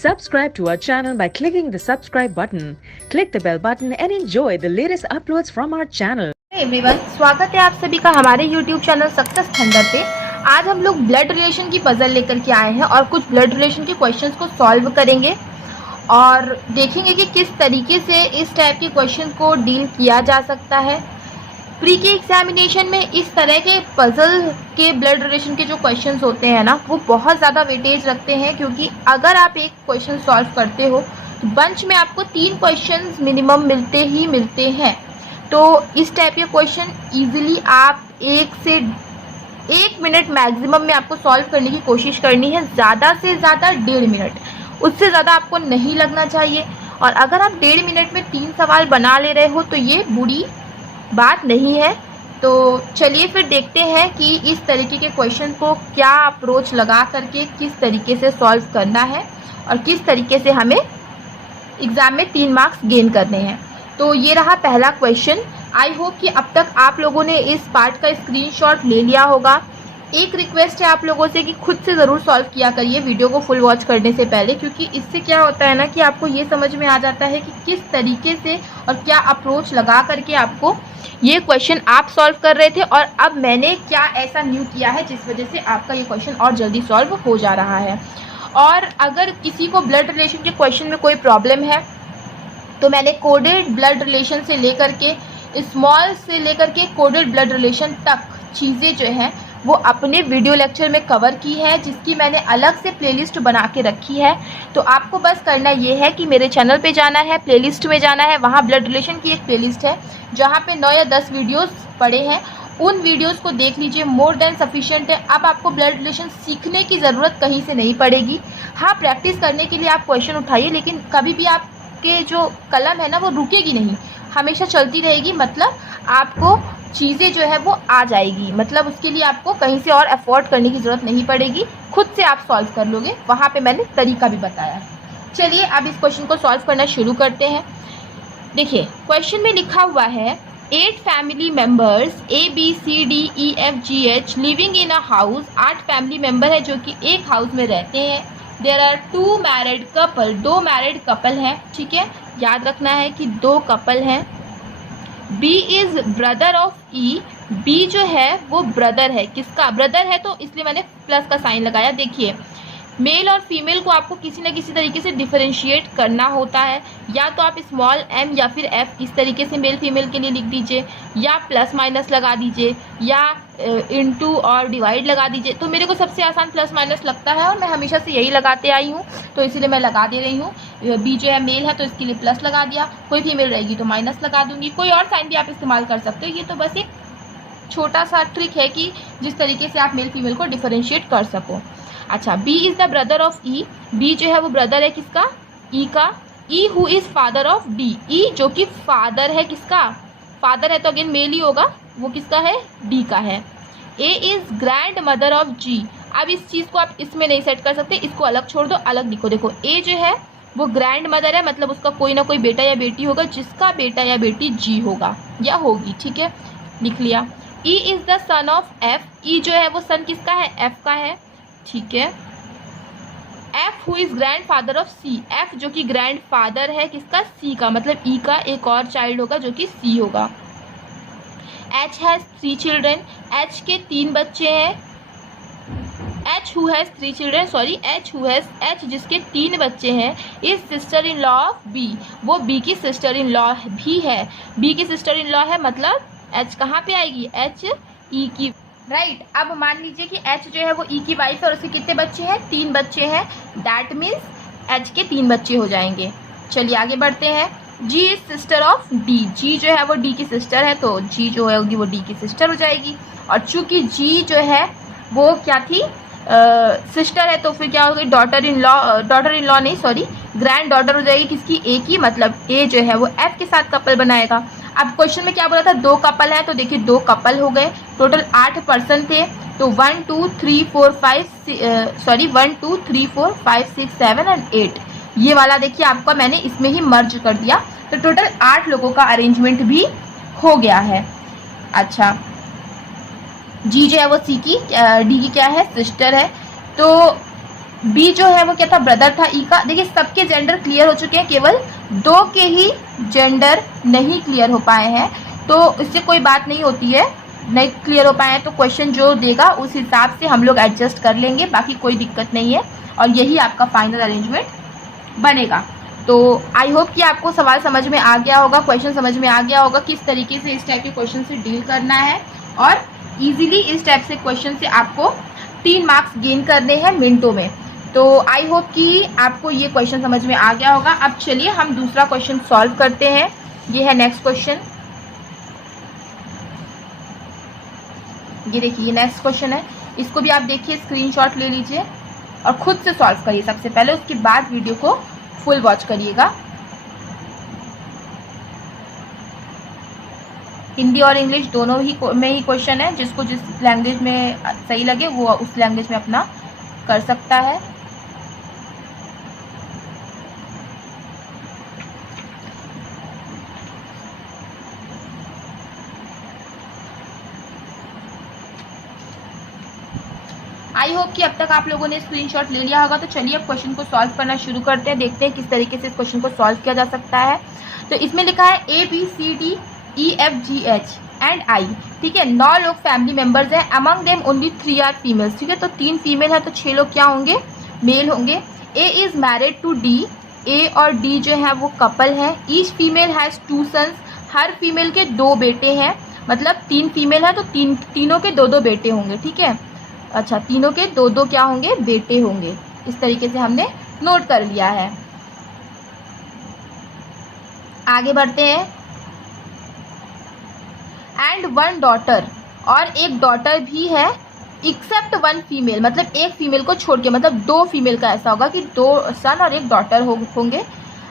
Subscribe to our channel by clicking the subscribe button. Click the bell button and enjoy the latest uploads from our channel. Hey everyone, स्वागत है आप सभी का हमारे YouTube channel success thunder पे। आज हम लोग ब्लड रिलेशन की पजल लेकर के आए हैं और कुछ ब्लड रिलेशन के क्वेश्चंस को सॉल्व करेंगे और देखेंगे कि किस तरीके से इस टाइप के क्वेश्चन को डील किया जा सकता है। प्री के एग्जामिनेशन में इस तरह के पजल के ब्लड रिलेशन के जो क्वेश्चंस होते हैं ना, वो बहुत ज़्यादा वेटेज रखते हैं, क्योंकि अगर आप एक क्वेश्चन सॉल्व करते हो तो बंच में आपको 3 क्वेश्चंस मिनिमम मिलते ही मिलते हैं। तो इस टाइप के क्वेश्चन इजीली आप 1 से 1 मिनट मैक्सिमम में आपको सॉल्व करने की कोशिश करनी है, ज़्यादा से ज़्यादा 1.5 मिनट, उससे ज़्यादा आपको नहीं लगना चाहिए। और अगर आप 1.5 मिनट में 3 सवाल बना ले रहे हो तो ये बुरी बात नहीं है। तो चलिए फिर देखते हैं कि इस तरीके के क्वेश्चन को क्या अप्रोच लगा करके किस तरीके से सॉल्व करना है और किस तरीके से हमें एग्ज़ाम में 3 मार्क्स गेन करने हैं। तो ये रहा पहला क्वेश्चन। आई होप कि अब तक आप लोगों ने इस पार्ट का स्क्रीनशॉट ले लिया होगा। एक रिक्वेस्ट है आप लोगों से कि खुद से ज़रूर सॉल्व किया करिए वीडियो को फुल वॉच करने से पहले, क्योंकि इससे क्या होता है ना कि आपको ये समझ में आ जाता है कि किस तरीके से और क्या अप्रोच लगा करके आपको ये क्वेश्चन आप सॉल्व कर रहे थे और अब मैंने क्या ऐसा न्यू किया है जिस वजह से आपका ये क्वेश्चन और जल्दी सॉल्व हो जा रहा है। और अगर किसी को ब्लड रिलेशन के क्वेश्चन में कोई प्रॉब्लम है तो मैंने कोडेड ब्लड रिलेशन से लेकर के स्मॉल से लेकर के कोडेड ब्लड रिलेशन तक चीज़ें जो हैं वो अपने वीडियो लेक्चर में कवर की है, जिसकी मैंने अलग से प्लेलिस्ट बना के रखी है। तो आपको बस करना ये है कि मेरे चैनल पे जाना है, प्लेलिस्ट में जाना है, वहाँ ब्लड रिलेशन की एक प्लेलिस्ट है जहाँ पे 9 या 10 वीडियोस पड़े हैं, उन वीडियोस को देख लीजिए, मोर देन सफिशिएंट है। अब आपको ब्लड रिलेशन सीखने की ज़रूरत कहीं से नहीं पड़ेगी। हाँ, प्रैक्टिस करने के लिए आप क्वेश्चन उठाइए, लेकिन कभी भी आपके जो कलम है ना वो रुकेगी नहीं, हमेशा चलती रहेगी। मतलब आपको चीज़ें जो है वो आ जाएगी, मतलब उसके लिए आपको कहीं से और एफर्ट करने की ज़रूरत नहीं पड़ेगी, खुद से आप सॉल्व कर लोगे। वहाँ पे मैंने तरीका भी बताया है। चलिए अब इस क्वेश्चन को सॉल्व करना शुरू करते हैं। देखिए क्वेश्चन में लिखा हुआ है 8 family members ABCDEFGH living in a house. 8 family member है जो कि एक हाउस में रहते हैं। There are 2 married couple, 2 married couple हैं, ठीक है, याद रखना है कि 2 कपल हैं। B is brother of E, B जो है वो ब्रदर है, किसका? ब्रदर है, तो इसलिए मैंने प्लस का साइन लगाया। देखिए मेल और फीमेल को आपको किसी न किसी तरीके से डिफरेंशिएट करना होता है, या तो आप स्मॉल m या फिर f इस तरीके से मेल फीमेल के लिए लिख दीजिए, या प्लस माइनस लगा दीजिए, या इनटू और डिवाइड लगा दीजिए। तो मेरे को सबसे आसान प्लस माइनस लगता है और मैं हमेशा से यही लगाते आई हूँ, तो इसीलिए मैं लगा दे रही हूँ। बी जो है मेल है तो इसके लिए प्लस लगा दिया, कोई फीमेल रहेगी तो माइनस लगा दूंगी। कोई और साइन भी आप इस्तेमाल कर सकते हो, ये तो बस एक छोटा सा ट्रिक है कि जिस तरीके से आप मेल फीमेल को डिफरेंशिएट कर सको। अच्छा, B is the brother of E, B जो है वो ब्रदर है किसका? E का। E who is father of D, E जो कि फादर है किसका? फादर है तो अगेन मेल ही होगा, वो किसका है? D का है। A is grand mother of G। अब इस चीज़ को आप इसमें नहीं सेट कर सकते, इसको अलग छोड़ दो, अलग लिखो। देखो A जो है वो ग्रैंड मदर है, मतलब उसका कोई ना कोई बेटा या बेटी होगा, जिसका बेटा या बेटी G होगा या होगी, ठीक है, लिख लिया। E is the son of F, E जो है वो सन किसका है? F का है, ठीक है। F who is grand father of C, F जो कि ग्रैंड फादर है किसका? C का, मतलब E का एक और चाइल्ड होगा जो कि C होगा। H हैज 3 चिल्ड्रेन, H के 3 बच्चे हैं। H who has 3 children, sorry, H जिसके 3 बच्चे हैं, is sister in law of B, वो B की सिस्टर इन लॉ भी है। B की सिस्टर इन लॉ है, मतलब H कहाँ पे आएगी? H E की, राइट। अब मान लीजिए कि H जो है वो E की वाइफ है और उसके कितने बच्चे हैं? 3 बच्चे हैं। दैट मीन्स H के 3 बच्चे हो जाएंगे। चलिए आगे बढ़ते हैं। G is sister of D, G जो है वो D की सिस्टर है, तो G जो है होगी वो D की सिस्टर हो जाएगी। और चूंकि G जो है वो क्या थी? सिस्टर है, तो फिर क्या हो गई? डॉटर इन लॉ नहीं, सॉरी, ग्रैंड डॉटर हो जाएगी किसकी? A की, मतलब A जो है वो F के साथ कपल बनाएगा। अब क्वेश्चन में क्या बोला था? 2 कपल है, तो देखिए 2 कपल हो गए, टोटल 8 पर्सन थे, तो 1 2 3 4 5 6 7 एंड 8, ये वाला देखिए आपका मैंने इसमें ही मर्ज कर दिया, तो टोटल 8 लोगों का अरेंजमेंट भी हो गया है। अच्छा, G जो है वो C की, D की क्या है? सिस्टर है। तो बी जो है वो क्या था, ब्रदर था ई का। देखिए सबके जेंडर क्लियर हो चुके हैं, केवल दो के ही जेंडर नहीं क्लियर हो पाए हैं, तो इससे कोई बात नहीं होती है। नहीं क्लियर हो पाए हैं तो क्वेश्चन जो देगा उस हिसाब से हम लोग एडजस्ट कर लेंगे, बाकी कोई दिक्कत नहीं है, और यही आपका फाइनल अरेंजमेंट बनेगा। तो आई होप कि आपको सवाल समझ में आ गया होगा, क्वेश्चन समझ में आ गया होगा किस तरीके से इस टाइप के क्वेश्चन से डील करना है, और इजीली इस टाइप से क्वेश्चन से आपको 3 मार्क्स गेन करने हैं मिनटों में। तो आई होप कि आपको ये क्वेश्चन समझ में आ गया होगा। अब चलिए हम दूसरा क्वेश्चन सॉल्व करते हैं। ये है नेक्स्ट क्वेश्चन, ये देखिए ये नेक्स्ट क्वेश्चन है। इसको भी आप देखिए, स्क्रीनशॉट ले लीजिए और खुद से सॉल्व करिए सबसे पहले, उसके बाद वीडियो को फुल वॉच करिएगा। हिंदी और इंग्लिश दोनों ही में ही क्वेश्चन है, जिसको जिस लैंग्वेज में सही लगे वो उस लैंग्वेज में अपना कर सकता है। आई होप कि अब तक आप लोगों ने स्क्रीनशॉट ले लिया होगा। तो चलिए अब क्वेश्चन को सॉल्व करना शुरू करते हैं, देखते हैं किस तरीके से इस क्वेश्चन को सॉल्व किया जा सकता है। तो इसमें लिखा है A B C D E F G H and I, ठीक है। 9 लोग फैमिली मेंबर्स हैं, among them only 3 are females, ठीक है। तो 3 फीमेल है तो 6 लोग क्या होंगे, मेल होंगे। A is married to D, A और डी जो है वो कपल है। ईच फीमेल हैज 2 सन्स, हर फीमेल के 2 बेटे हैं, मतलब 3 फीमेल है तो तीनों के 2-2 बेटे होंगे, ठीक है। अच्छा, तीनों के 2-2 क्या होंगे, बेटे होंगे। इस तरीके से हमने नोट कर लिया है। आगे बढ़ते हैं। एंड 1 डॉटर, और एक डॉटर भी है, एक्सेप्ट 1 फीमेल, मतलब एक फीमेल को छोड़ के, मतलब 2 फीमेल का ऐसा होगा कि 2 सन और एक डॉटर होंगे।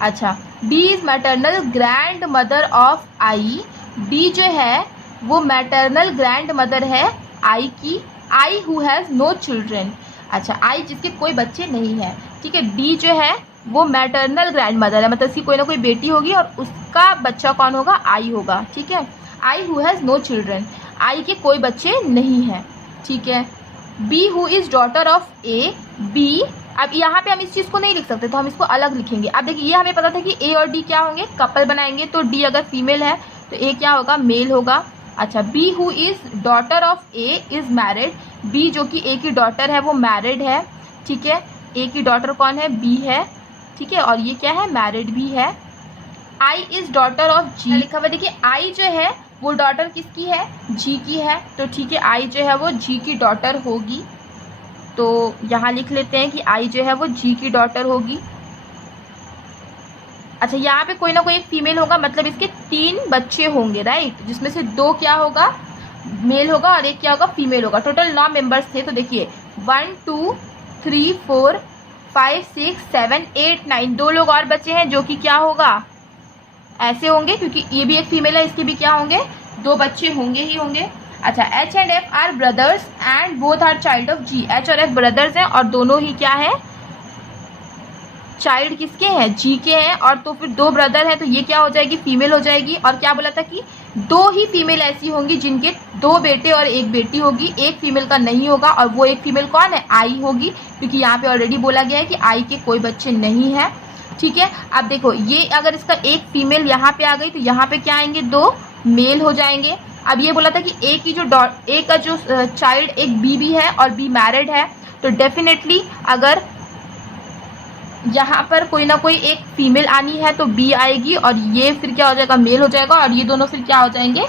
अच्छा, D is maternal grandmother of I, D जो है वो मैटरनल ग्रैंड मदर है आई की। I who has no children, अच्छा आई जिसके कोई बच्चे नहीं हैं, ठीक है। डी जो है वो मैटरनल ग्रैंड मदर है, मतलब उसकी कोई ना कोई बेटी होगी और उसका बच्चा कौन होगा, आई होगा, ठीक है। I who has no children, I के कोई बच्चे नहीं हैं, ठीक है। B who is daughter of A, B, अब यहाँ पे हम इस चीज़ को नहीं लिख सकते तो हम इसको अलग लिखेंगे। अब देखिए ये हमें पता था कि ए और डी क्या होंगे, कपल बनाएंगे, तो डी अगर फीमेल है तो ए क्या होगा, मेल होगा। अच्छा, B who is daughter of A is married, B जो कि ए की डॉटर है वो मैरिड है, ठीक है। ए की डॉटर कौन है, बी है, ठीक है, और ये क्या है, मैरिड भी है। आई इज डॉटर ऑफ जी, लिखा हुआ देखिए आई जो है वो डॉटर किसकी है, जी की है, तो ठीक है आई जो है वो जी की डॉटर होगी। तो यहाँ लिख लेते हैं कि आई जो है वो जी की डॉटर होगी। अच्छा, यहाँ पे कोई ना कोई एक फीमेल होगा, मतलब इसके 3 बच्चे होंगे, राइट, जिसमें से 2 क्या होगा, मेल होगा और एक क्या होगा, फीमेल होगा। टोटल 9 मेंबर्स थे, तो देखिए 1 2 3 4 5 6 7 8 9, 2 लोग और बचे हैं जो कि क्या होगा, ऐसे होंगे, क्योंकि ये भी एक फीमेल है, इसके भी क्या होंगे, 2 बच्चे होंगे ही होंगे। अच्छा, H and F are brothers and both are child of G, H और एफ ब्रदर्स हैं और दोनों ही क्या है, चाइल्ड किसके हैं, जी के हैं। और तो फिर 2 ब्रदर हैं तो ये क्या हो जाएगी, फीमेल हो जाएगी। और क्या बोला था कि 2 ही फीमेल ऐसी होंगी जिनके 2 बेटे और 1 बेटी होगी, एक फीमेल का नहीं होगा, और वो एक फीमेल कौन है, आई होगी, क्योंकि यहाँ पे ऑलरेडी बोला गया है कि आई के कोई बच्चे नहीं हैं, ठीक है। अब देखो ये अगर इसका एक फीमेल यहाँ पे आ गई तो यहाँ पे क्या आएंगे, 2 मेल हो जाएंगे। अब ये बोला था कि ए की जो ए का जो चाइल्ड एक बी भी है और बी मैरिड है, तो डेफिनेटली अगर यहाँ पर कोई ना कोई एक फीमेल आनी है तो बी आएगी, और ये फिर क्या हो जाएगा, मेल हो जाएगा, और ये दोनों फिर क्या हो जाएंगे,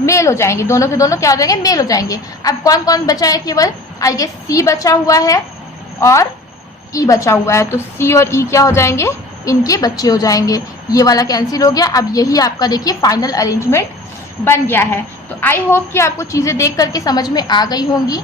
मेल हो जाएंगे, दोनों के दोनों क्या हो जाएंगे, मेल हो जाएंगे। अब कौन कौन बचा है, केवल आई गेस सी बचा हुआ है और ई बचा हुआ है, तो सी और ई क्या हो जाएंगे, इनके बच्चे हो जाएंगे। ये वाला कैंसिल हो गया। अब यही आपका देखिए फाइनल अरेंजमेंट बन गया है। तो आई होप कि आपको चीज़ें देख करके समझ में आ गई होंगी,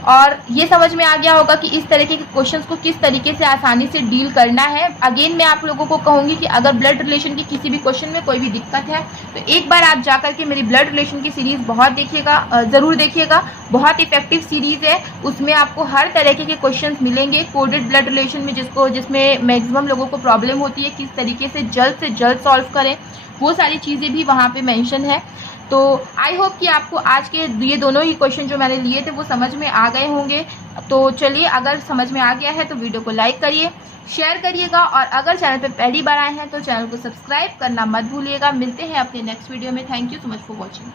और ये समझ में आ गया होगा कि इस तरीके के क्वेश्चंस को किस तरीके से आसानी से डील करना है। अगेन मैं आप लोगों को कहूँगी कि अगर ब्लड रिलेशन की किसी भी क्वेश्चन में कोई भी दिक्कत है तो एक बार आप जाकर के मेरी ब्लड रिलेशन की सीरीज़ बहुत देखिएगा, ज़रूर देखिएगा। बहुत इफेक्टिव सीरीज़ है, उसमें आपको हर तरीके के क्वेश्चंस मिलेंगे कोडेड ब्लड रिलेशन में, जिसमें मैक्सिमम लोगों को प्रॉब्लम होती है, किस तरीके से जल्द सॉल्व करें, वो सारी चीज़ें भी वहाँ पर मैंशन है। तो आई होप कि आपको आज के ये दोनों ही क्वेश्चन जो मैंने लिए थे वो समझ में आ गए होंगे। तो चलिए, अगर समझ में आ गया है तो वीडियो को लाइक करिए, शेयर करिएगा, और अगर चैनल पे पहली बार आए हैं तो चैनल को सब्सक्राइब करना मत भूलिएगा। मिलते हैं अपने नेक्स्ट वीडियो में। Thank you so much for watching.